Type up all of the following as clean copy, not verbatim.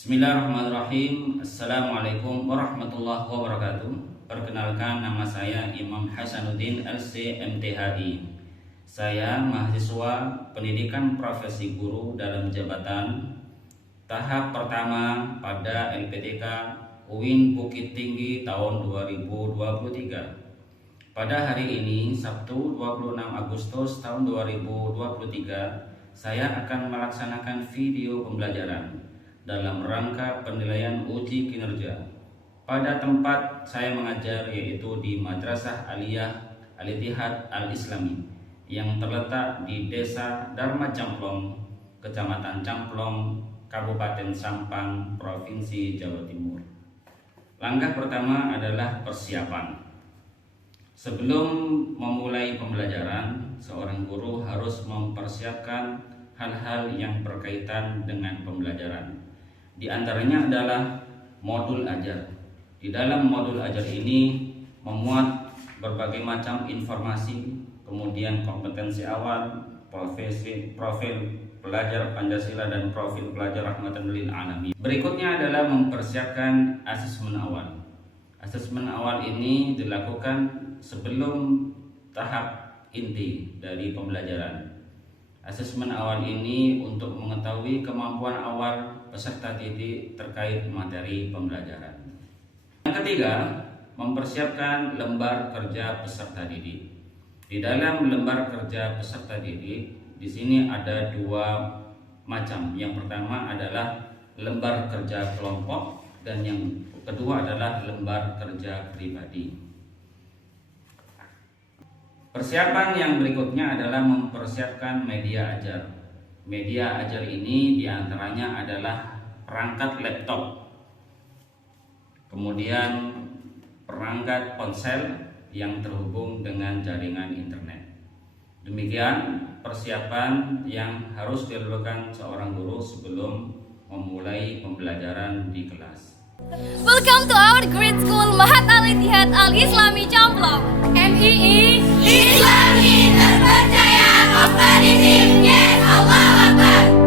Bismillahirrahmanirrahim. Assalamualaikum warahmatullahi wabarakatuh. Perkenalkan, nama saya Imam Hasanuddin LC MTHI. Saya mahasiswa pendidikan profesi guru dalam jabatan tahap pertama pada LPTK UIN Bukit Tinggi tahun 2023. Pada hari ini, Sabtu 26 Agustus tahun 2023, saya akan melaksanakan video pembelajaran dalam rangka penilaian uji kinerja pada tempat saya mengajar, yaitu di Madrasah Aliyah Al-Ittihad Al-Islami yang terletak di Desa Dharma Camplong, Kecamatan Camplong, Kabupaten Sampang, Provinsi Jawa Timur. Langkah pertama adalah persiapan. Sebelum memulai pembelajaran, seorang guru harus mempersiapkan hal-hal yang berkaitan dengan pembelajaran. Di antaranya adalah modul ajar. Di dalam modul ajar ini memuat berbagai macam informasi, kemudian kompetensi awal, profil pelajar Pancasila, dan profil pelajar rahmatan lil alamin. Berikutnya adalah mempersiapkan asesmen awal. Asesmen awal ini dilakukan sebelum tahap inti dari pembelajaran. Asesmen awal ini untuk mengetahui kemampuan awal peserta didik terkait materi pembelajaran. Yang ketiga, mempersiapkan lembar kerja peserta didik. Di dalam lembar kerja peserta didik, di sini ada dua macam. Yang pertama adalah lembar kerja kelompok, dan yang kedua adalah lembar kerja pribadi. Persiapan yang berikutnya adalah mempersiapkan media ajar. Media ajar ini diantaranya adalah perangkat laptop, kemudian perangkat ponsel yang terhubung dengan jaringan internet. Demikian persiapan yang harus dilakukan seorang guru sebelum memulai pembelajaran di kelas. Welcome to our great school Mahat Al-Ittihad Al-Islami Camplong. MII Islami terpercaya, kompetitif, yes, Allahu Akbar.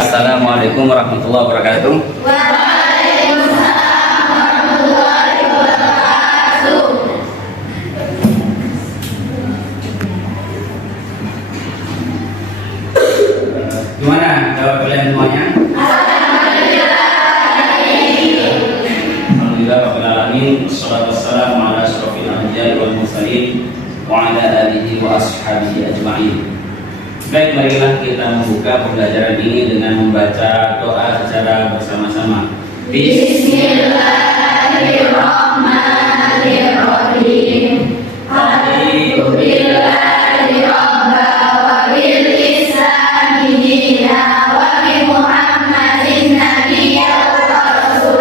Assalamualaikum warahmatullahi wabarakatuh. Waalaikumsalam warahmatullahi wabarakatuh. Gimana jawab kalian semuanya? Alhamdulillah rabbil alamin. Wassalatu wassalamu ala asyrofil anbiya'i wal mursalin wa ala alihi wa ashabihi ajma'in. Baik, marilah kita membuka pembelajaran ini dengan membaca doa secara bersama-sama. Bismillahirrahmanirrahim. Alhamdulillahi rabba wa bil islami dina wa bi Muhammadin nabiyya wa rasul.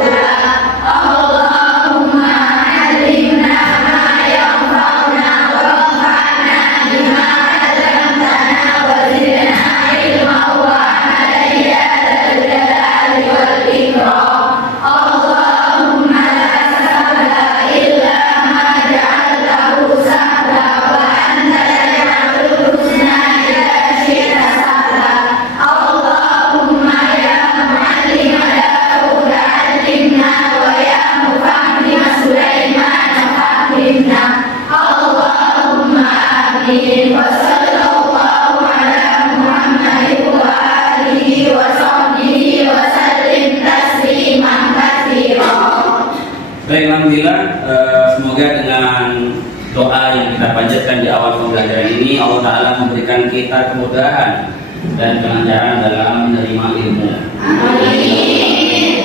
Baik, alhamdulillah, semoga dengan doa yang kita panjatkan di awal pembelajaran ini Allah Ta'ala memberikan kita kemudahan dan kelancaran dalam menerima ilmu. Amin.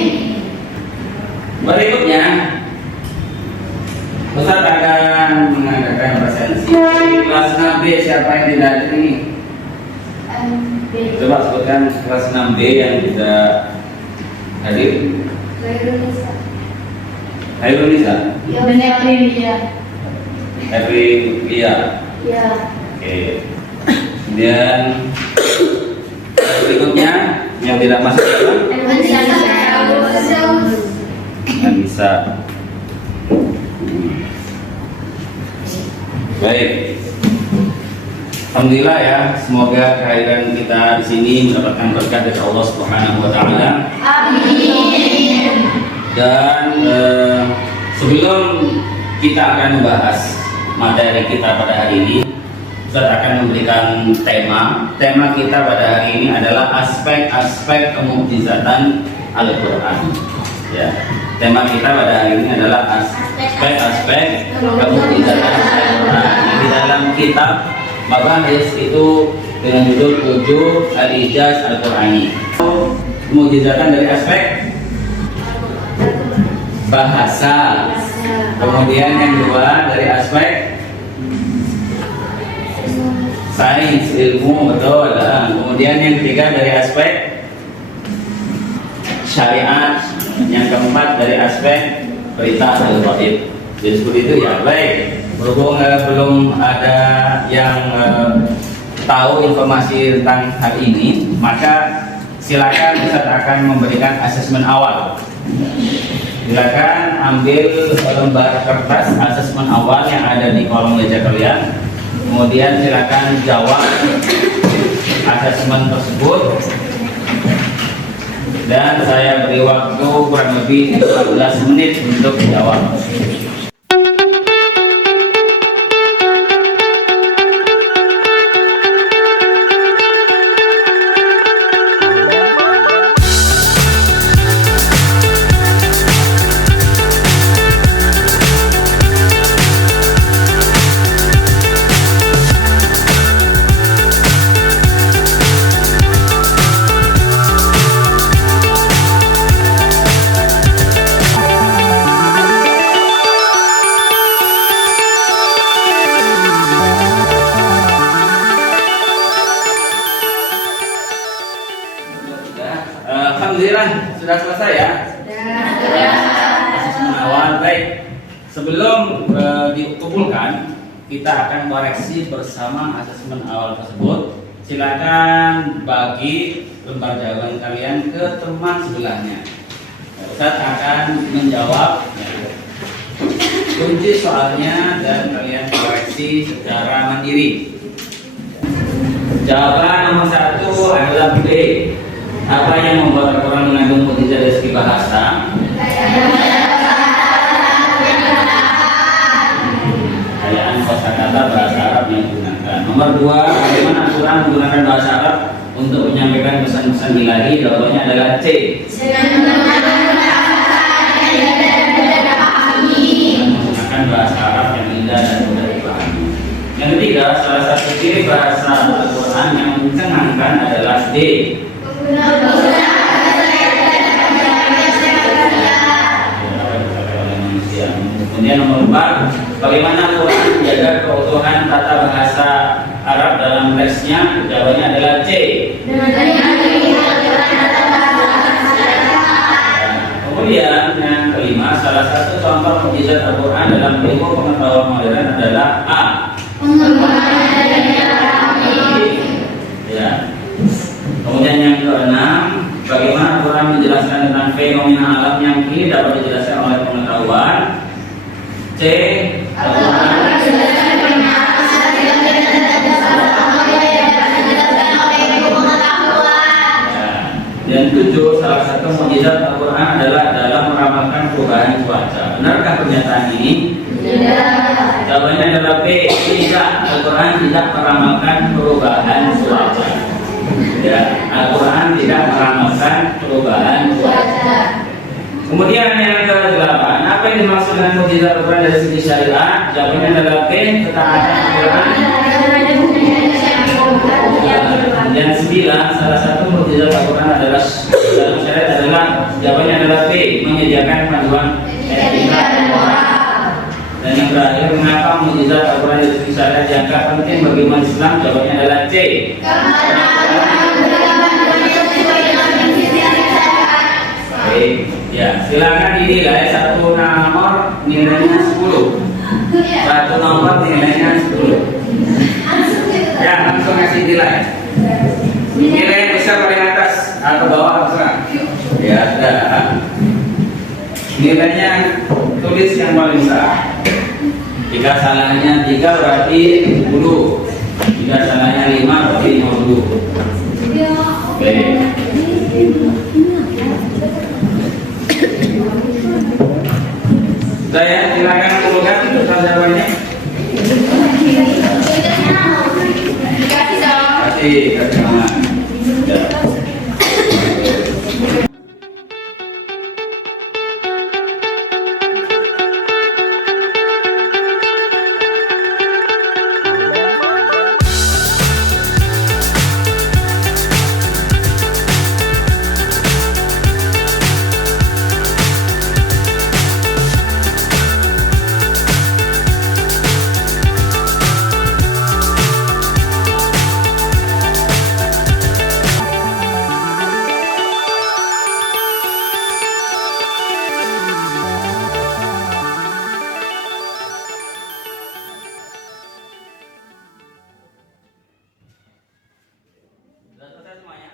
Berikutnya Ustaz akan mengadakan presensi kelas 6B. Siapa yang tidak hadir ini? Coba sebutkan kelas 6B yang tidak hadir. Hairul Nisa. Ya, benar ya. Lia. Ya. Oke. Kemudian berikutnya yang tidak masuk yang bisa. Baik. Alhamdulillah ya, semoga kehadiran kita di sini mendapatkan berkat dari Allah Subhanahu wa taala. Amin. Dan sebelum kita akan membahas materi kita pada hari ini, Ustaz akan memberikan tema. Tema kita pada hari ini adalah aspek-aspek kemukjizatan Al-Quran. Ya, tema kita pada hari ini adalah aspek-aspek kemukjizatan Al-Quran. Di dalam kitab Mabahis itu dengan judul Wujud Al-Ijaz Al-Qurani. Kemukjizatan dari aspek bahasa. Kemudian yang kedua dari aspek sains, ilmu, betul. Kemudian yang ketiga dari aspek syariat. Yang keempat dari aspek berita al-ghaib. Jadi seperti itu ya. Baik, berhubung belum ada yang tahu informasi tentang hal ini, maka silakan Ustaz akan memberikan asesmen awal. Silakan ambil lembar kertas asesmen awal yang ada di kolom meja kalian. Kemudian silakan jawab asesmen tersebut. Dan saya beri waktu kurang lebih 15 menit untuk menjawab. Alhamdulillah sudah selesai ya. Asesmen awal. Baik. Sebelum dikumpulkan, kita akan koreksi bersama asesmen awal tersebut. Silakan bagi lembar jawaban kalian ke teman sebelahnya. Ustaz akan menjawab kunci soalnya dan kalian koreksi secara mandiri. Jawaban nomor 1 adalah B. Apa yang membuat Al-Quran mengandung mukjizat dari segi bahasa? Kekayaan kosakata bahasa Arab yang digunakan. Nomor 2, bagaimana Al-Quran menggunakan bahasa Arab untuk menyampaikan pesan-pesan ilahi? Jawabannya adalah C. Menggunakan bahasa Arab yang indah dan mudah dipahami. Yang ketiga, salah satu ciri bahasa Al-Quran yang mencengangkan adalah D. Kemudian nomor 4, bagaimana Al-Quran menjaga keutuhan tata bahasa Arab dalam teksnya? Jawabannya adalah C. Kemudian yang kelima, salah satu contoh mukjizat Al-Quran dalam ilmu pengetahuan modern adalah A. Ya. Kemudian yang keenam, bagaimana Al-Quran menjelaskan tentang fenomena alam yang kini dapat dijelaskan oleh pengetahuan? C. Al-Quran dan 7, salah satu mukjizat Al-Quran adalah dalam meramalkan perubahan cuaca. Benarkah pernyataan ini? Tidak. Jawabannya adalah B. Tidak. Al-Quran tidak meramalkan perubahan cuaca. Ya, Al-Quran tidak meramalkan perubahan cuaca. Kemudian yang ke-8, apa yang dimaksud dengan mukjizat Al-Quran dari segi syariat? Jawabannya adalah B, ketaatan Al-Quran. Yang 9, salah satu mukjizat Al-Quran adalah dalam syariat adalah, jawabannya adalah B, menyediakan panduan etika dan moral. Dan yang terakhir, mengapa mukjizat Al-Quran dari segi syariat dianggap penting bagi umat Islam? Jawabannya adalah C. Baik, ya silakan dinilai satu nomor nilainya 10. Satu nomor nilainya 10. Ya langsung kasih nilai. Nilai yang bisa paling atas atau bawah terserah. Ya ada. Nilainya tulis yang paling besar. Jika salahnya 3 berarti 10. Jika salahnya 5 berarti 50. Oke. Saya silakan kumpulkan untuk jawabannya. Kasih nama. Ya. Sudah selesai semuanya?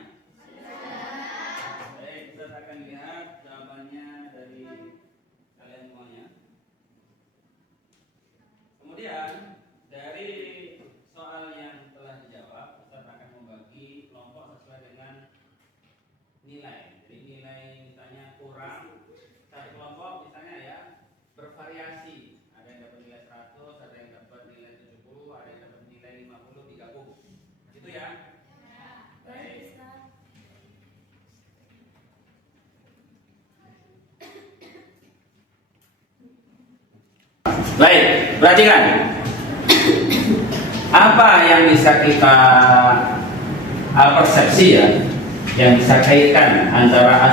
Baik, kita akan lihat jawabannya dari kalian semuanya. Kemudian dari soal yang telah dijawab, kita akan membagi kelompok sesuai dengan nilai. Jadi nilai misalnya kurang satu kelompok misalnya ya bervariasi. Ada yang dapat nilai 100, ada yang dapat nilai 70, ada yang dapat nilai 50 digabung. Gitu ya. Baik. Baik, perhatikan. Apa yang bisa kita persepsi ya, yang bisa kaitkan antara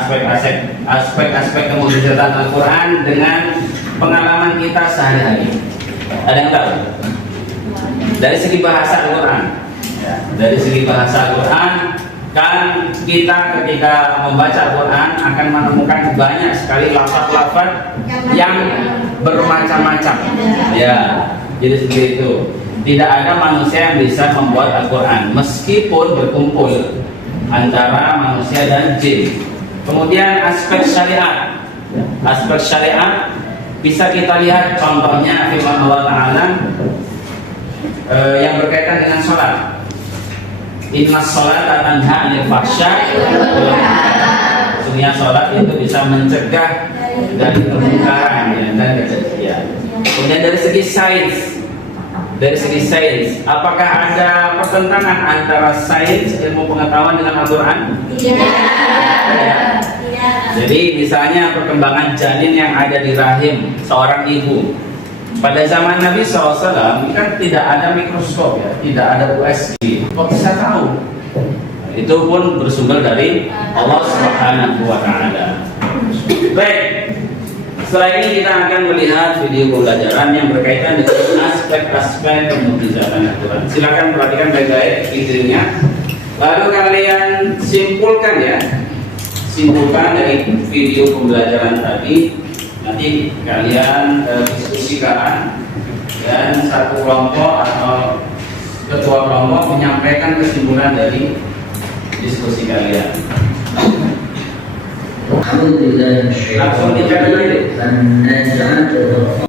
aspek-aspek kemujizatan Al-Quran dengan pengalaman kita sehari-hari? Ada yang tahu? Dari segi bahasa Al-Quran, ya, dari segi bahasa Al-Quran, kan kita ketika membaca Al-Quran akan menemukan banyak sekali lafaz-lafaz yang bermacam-macam. Ya, jadi seperti itu. Tidak ada manusia yang bisa membuat Al-Quran meskipun berkumpul antara manusia dan jin. Kemudian aspek syariat. Aspek syariat bisa kita lihat contohnya firman Allah Ta'ala yang berkaitan dengan sholat. Inna sholat tanha 'anil fahsya'i wal munkar. Sesungguhnya sholat itu bisa mencegah dari kemungkaran ya, dan kekejian. Kemudian dari segi sains, apakah ada pertentangan antara sains ilmu pengetahuan dengan Al-Quran? Tidak. Jadi misalnya perkembangan janin yang ada di rahim seorang ibu. Pada zaman Nabi SAW kan tidak ada mikroskop ya, tidak ada USG. Kok bisa tahu? Itu pun bersumber dari Allah Subhanahu wa Ta'ala. Baik, setelah ini kita akan melihat video pembelajaran yang berkaitan dengan aspek-aspek kemujizatan Al-Quran. Silakan perhatikan baik-baik videonya. Lalu kalian simpulkan ya, simpulkan dari video pembelajaran tadi. Nanti kalian diskusikan dan satu kelompok atau ketua kelompok menyampaikan kesimpulan dari diskusi kalian. Langsung dicatat dulu.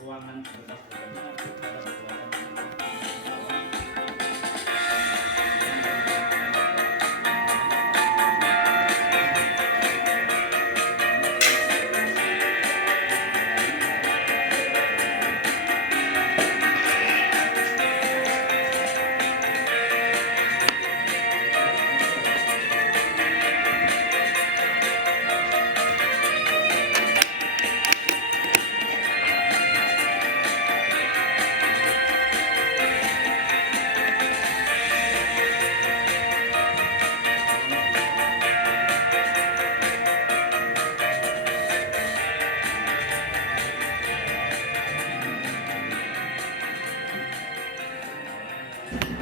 Ruangan bebas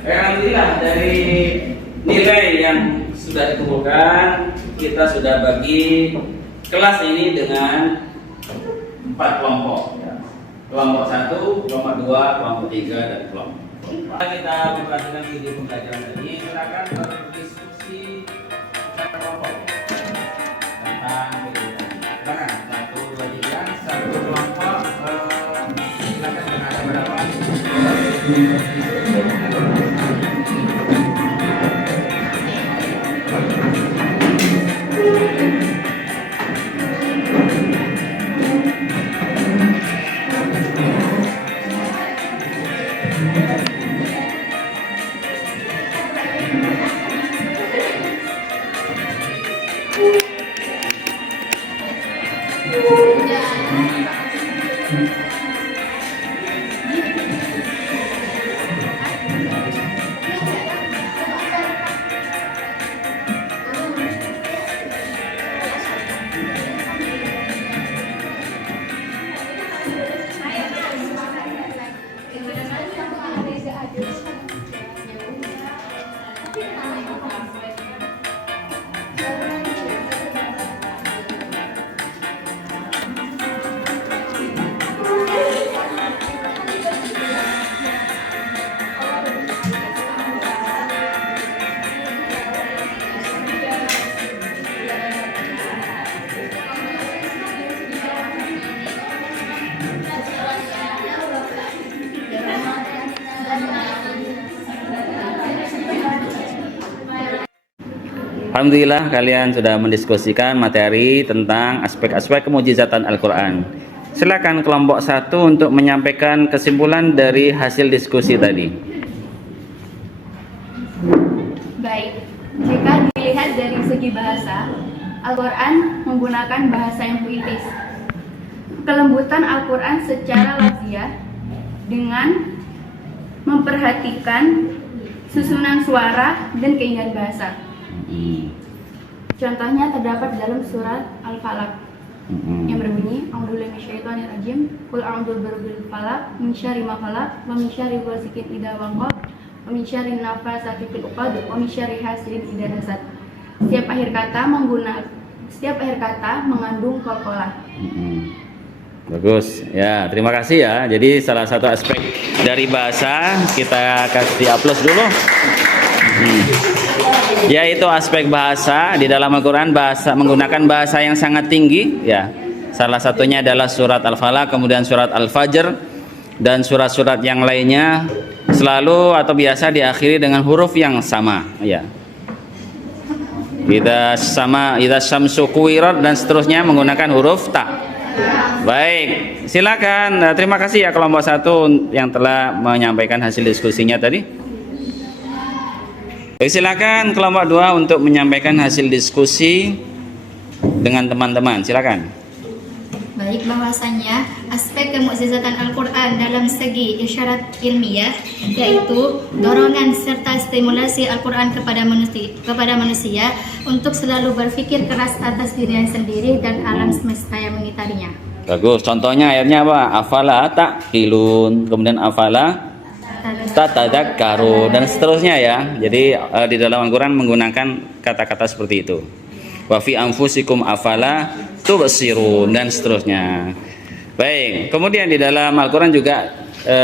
Alhamdulillah, dari nilai yang sudah dikumpulkan, kita sudah bagi kelas ini dengan 4 kelompok ya. Kelompok 1, kelompok 2, kelompok 3, dan kelompok. Kita memperhatikan video pembelajaran tadi, silakan berdiskusi secara kelompok tentang video tadi. Silakan 1, 2, 3, satu kelompok, silakan ada berapa? Alhamdulillah kalian sudah mendiskusikan materi tentang aspek-aspek kemujizatan Al-Quran. Silakan kelompok 1 untuk menyampaikan kesimpulan dari hasil diskusi tadi. Baik, jika dilihat dari segi bahasa, Al-Quran menggunakan bahasa yang puitis. Kelembutan Al-Quran secara lafziah dengan memperhatikan susunan suara dan keindahan bahasa. Contohnya terdapat dalam surat Al-Falaq yang berbunyi A'udzubillahi minasyaitonirrajim qul a'udzu birabbil falaq min syarri ma khalaq wa min syarri ghasiqin idza waqab wa min syarri nafasati fil 'uqad wa min syarri hasidin idza hasad. Setiap akhir kata mengandung qalqalah. Bagus ya, terima kasih ya. Jadi salah satu aspek dari bahasa kita kasih aplaus dulu. Yaitu aspek bahasa di dalam Al-Quran, bahasa menggunakan bahasa yang sangat tinggi ya. Salah satunya adalah surat Al-Falaq, kemudian surat Al-Fajr dan surat-surat yang lainnya selalu atau biasa diakhiri dengan huruf yang sama ya. Idza syamsu kuwirat dan seterusnya menggunakan huruf ta. Baik, silakan. Terima kasih ya kelompok 1 yang telah menyampaikan hasil diskusinya tadi. Baik, silakan kelompok 2 untuk menyampaikan hasil diskusi dengan teman-teman. Silakan. Baik, bahwasanya aspek kemukjizatan Al-Quran dalam segi isyarat ilmiah yaitu dorongan serta stimulasi Al-Quran kepada manusia untuk selalu berpikir keras atas dirinya sendiri dan alam semesta yang mengitarinya. Bagus. Contohnya ayatnya apa? Afala ta'qilun, kemudian afala tatadakkarun, dan seterusnya ya. Jadi di dalam Al-Quran menggunakan kata-kata seperti itu. Wa fi anfusikum afala tubsirun, dan seterusnya. Baik, kemudian di dalam Al-Quran juga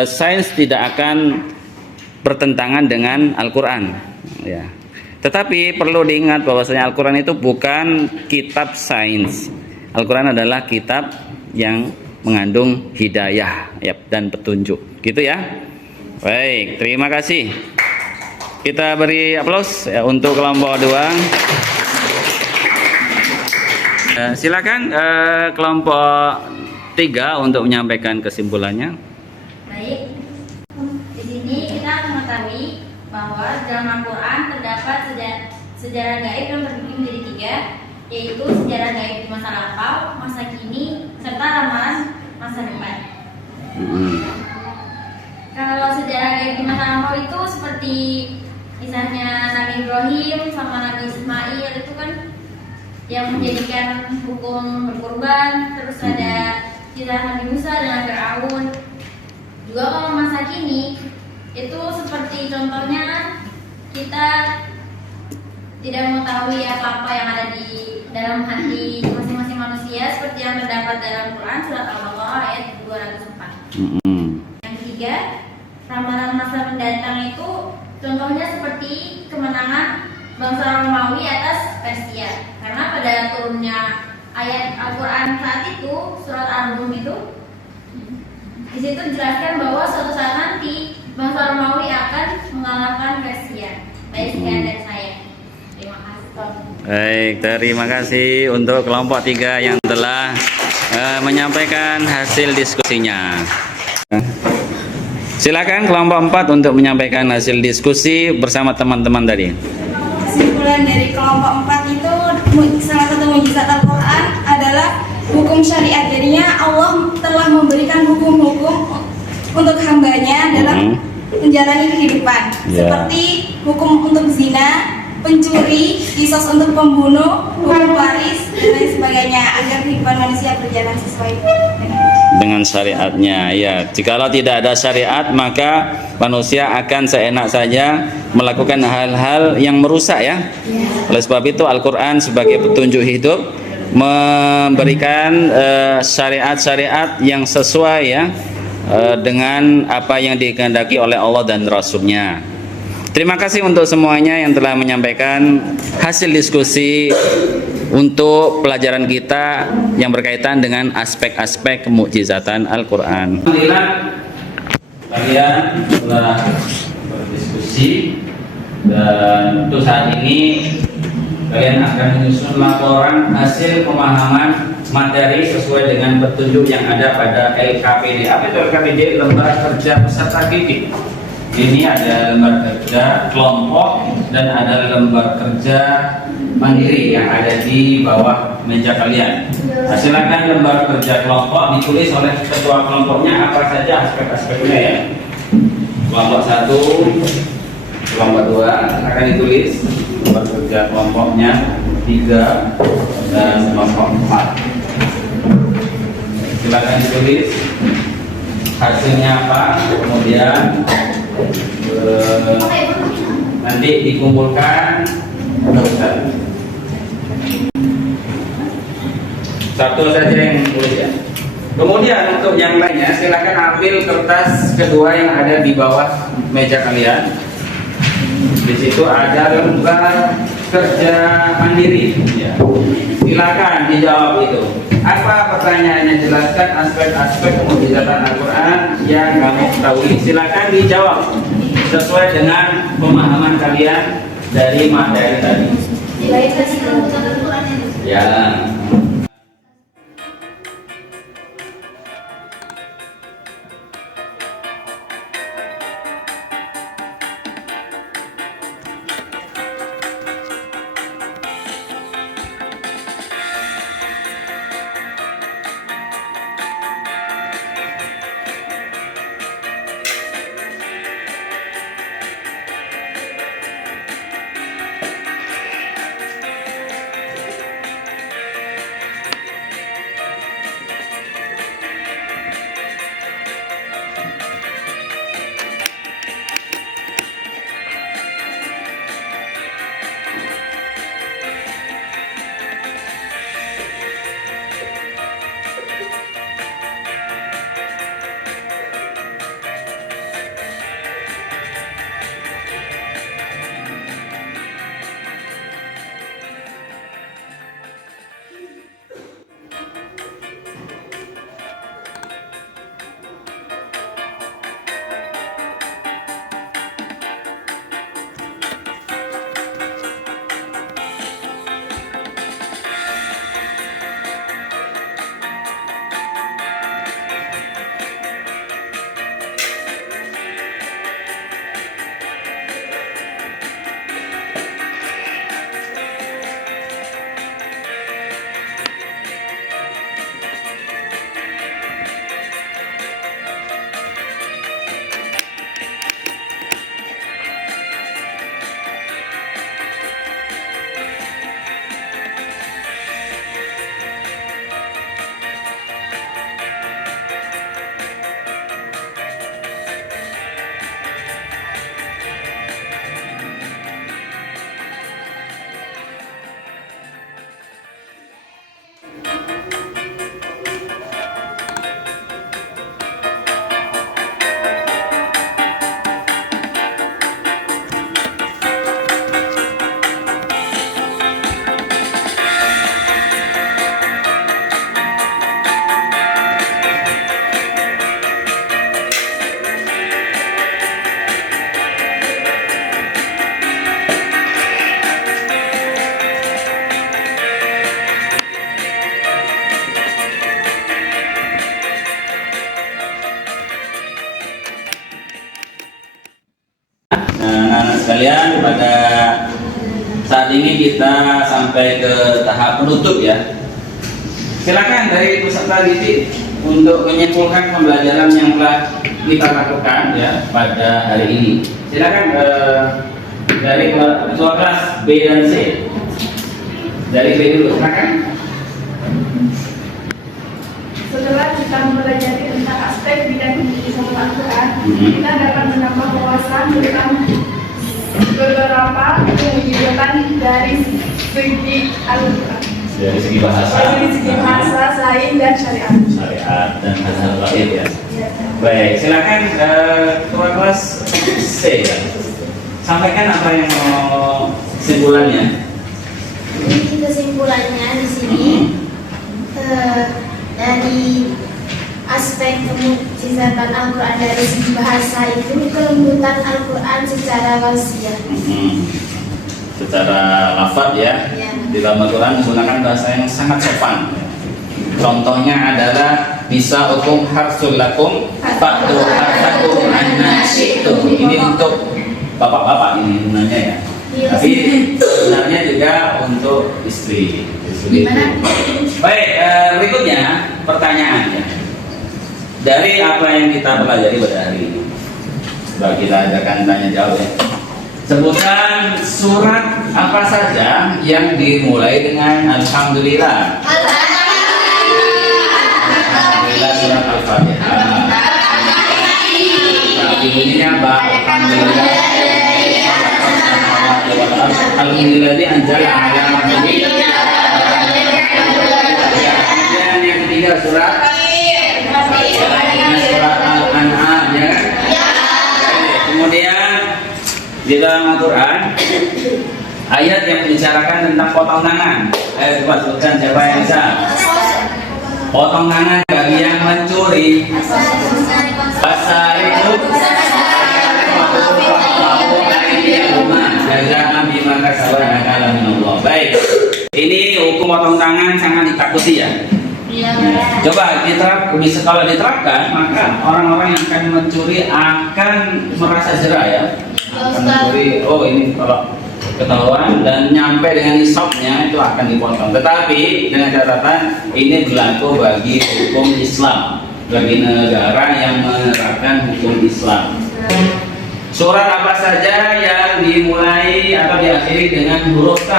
sains tidak akan bertentangan dengan Al-Quran ya. Tetapi perlu diingat bahwasanya Al-Quran itu bukan kitab sains. Al-Quran adalah kitab yang mengandung hidayah ya, dan petunjuk. Gitu ya. Baik, terima kasih. Kita beri aplaus ya, untuk kelompok 2. Silakan kelompok 3 untuk menyampaikan kesimpulannya. Baik, di sini kita mengetahui bahwa dalam Al-Quran terdapat sejarah gaib yang terbagi menjadi 3, yaitu sejarah gaib di masa lampau, masa kini, serta ramalan masa depan. Kalau sejarah gaib di masa lampau itu seperti misalnya Nabi Ibrahim sama Nabi Ismail itu kan yang menjadikan hukum berkorban, terus ada kisah Nabi Musa dengan Fir'aun. Juga kalau masa kini itu seperti contohnya kita tidak mengetahui apa-apa yang ada di dalam hati masing-masing manusia seperti yang terdapat dalam Quran surat Al-Baqarah ayat 204. Yang ketiga, ramalan masa mendatang itu contohnya seperti kemenangan bangsa Romawi atas Persia, karena pada turunnya ayat Al-Quran saat itu surat Ar-Rum itu di situ dijelaskan bahwa suatu saat nanti bangsa Romawi akan mengalahkan Persia. Baik, sekian dari saya. Terima kasih. Baik, terima kasih untuk kelompok 3 yang telah menyampaikan hasil diskusinya. Silakan kelompok 4 untuk menyampaikan hasil diskusi bersama teman-teman tadi. Kesimpulan dari kelompok 4 itu salah satu mukjizat Al-Quran adalah hukum syariat. Jadinya Allah telah memberikan hukum-hukum untuk hambanya dalam menjalani kehidupan, seperti hukum untuk zina, pencuri, kisos untuk pembunuh, hukum waris, dan lain sebagainya, agar kehidupan manusia berjalan sesuai dengan syariatnya ya. Jikalau tidak ada syariat, maka manusia akan seenak saja melakukan hal-hal yang merusak ya. Oleh sebab itu Al-Quran sebagai petunjuk hidup memberikan syariat-syariat yang sesuai ya dengan apa yang dikehendaki oleh Allah dan Rasul-Nya. Terima kasih untuk semuanya yang telah menyampaikan hasil diskusi untuk pelajaran kita yang berkaitan dengan aspek-aspek kemukjizatan Al-Quran. Alhamdulillah kalian telah berdiskusi dan untuk saat ini kalian akan menyusun laporan hasil pemahaman materi sesuai dengan petunjuk yang ada pada LKPD. Apa itu LKPD? Lembar Kerja Peserta Didik. Ini ada lembar kerja kelompok dan ada lembar kerja mandiri yang ada di bawah meja kalian. Nah, silakan lembar kerja kelompok ditulis oleh ketua kelompoknya apa saja aspek-aspeknya ya. Kelompok 1, kelompok 2 akan ditulis lembar kerja kelompoknya 3 dan kelompok 4. Silakan ditulis hasilnya apa, kemudian nanti dikumpulkan satu saja yang tulis ya. Kemudian untuk yang lainnya silakan ambil kertas kedua yang ada di bawah meja kalian. Di situ ada lembar kerja mandiri ya. Silakan dijawab itu. Apa pertanyaannya? Jelaskan aspek-aspek kemukjizatan Al-Quran yang kamu ketahui. Silakan dijawab sesuai dengan pemahaman kalian dari materi tadi. Ya. sekalian, pada saat ini kita sampai ke tahap penutup ya. Silakan dari peserta didik untuk menyimpulkan pembelajaran yang telah kita lakukan ya pada hari ini. Silakan dari ketua kelas B dan C. Dari B dulu, silakan. Setelah kita mempelajari tentang aspek bidang pemujizatan Al-Quran, kita dapat menambah wawasan tentang beberapa pemujizatan dari segi Al-Quran. Dari segi bahasa, Dari segi bahasa, sains dan syariat. syariat dan hal-hal lain ya. Baik, silakan ketua kelas C ya. Sampaikan apa yang mau kesimpulannya. Jadi kesimpulannya di sini dari aspek kemujizatan Al-Quran dari segi bahasa itu kelembutan Al-Quran secara wasiat. Secara lafaz ya, Ya. di dalam Al-Quran menggunakan bahasa yang sangat sopan. Contohnya adalah bisa hukum harsul lakum fa'tu harsakum anna syi'tum. Ini untuk bapak-bapak ini gunanya ya. Tapi sebenarnya juga untuk istri. Baik, berikutnya pertanyaannya. Dari apa yang kita pelajari pada hari ini, coba kita adakan tanya jawab ya. Sebutkan surat apa saja yang dimulai dengan Alhamdulillah. Alhamdulillah surat Al-Fatihah. Tapi bunyinya apa? Alhamdulillah. Alhamdulillah di anjala ala Muhammad. Dan yang ketiga surat Al-An'am ya. Kemudian di dalam Al-Quran ayat yang membicarakan tentang potong tangan. Ayo coba sebutkan siapa yang bisa. Potong tangan bagi yang mencuri. Wasariqu Baik, ini hukum potong tangan sangat ditakuti ya. Coba kalau diterapkan, maka orang-orang yang akan mencuri akan merasa jera ya. Akan mencuri, oh ini kalau ketahuan dan nyampe dengan nisabnya itu akan dipotong. Tetapi dengan catatan ini berlaku bagi hukum Islam, bagi negara yang menerapkan hukum Islam. Surat apa saja yang dimulai atau diakhiri dengan huruf K?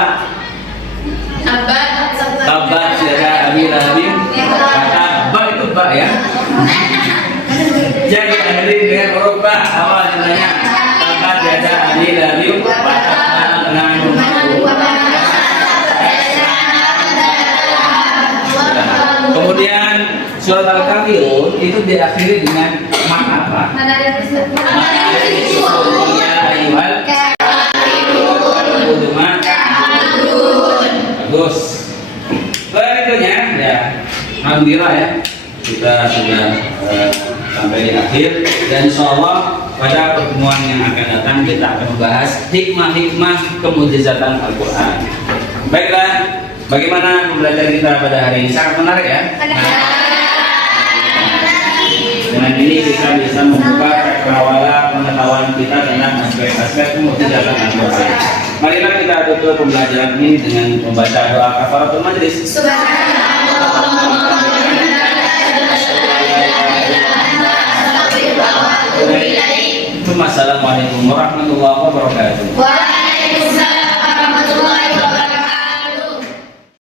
Tabat yada abi lahabin. Kata ba itu ba ya. Jadi diakhiri dengan huruf K apa namanya? Tabat yada abi lahabin. Kemudian surat Al-Kafirun itu diakhiri dengan mak apa? Bagus. Berikutnya ya, alhamdulillah ya kita sudah sampai di akhir dan insyaallah pada pertemuan yang akan datang kita akan membahas hikmah-hikmah kemujizatan Al-Quran. Baiklah, bagaimana pembelajaran kita pada hari ini? Sangat menarik ya. Dengan ini kita bisa membuka cakrawala pengetahuan kita tentang aspek-aspek kemujizatan Al-Quran. Marilah kita tutup pembelajaran ini dengan membaca doa kafaratul majlis. Assalamualaikum warahmatullahi wabarakatuh.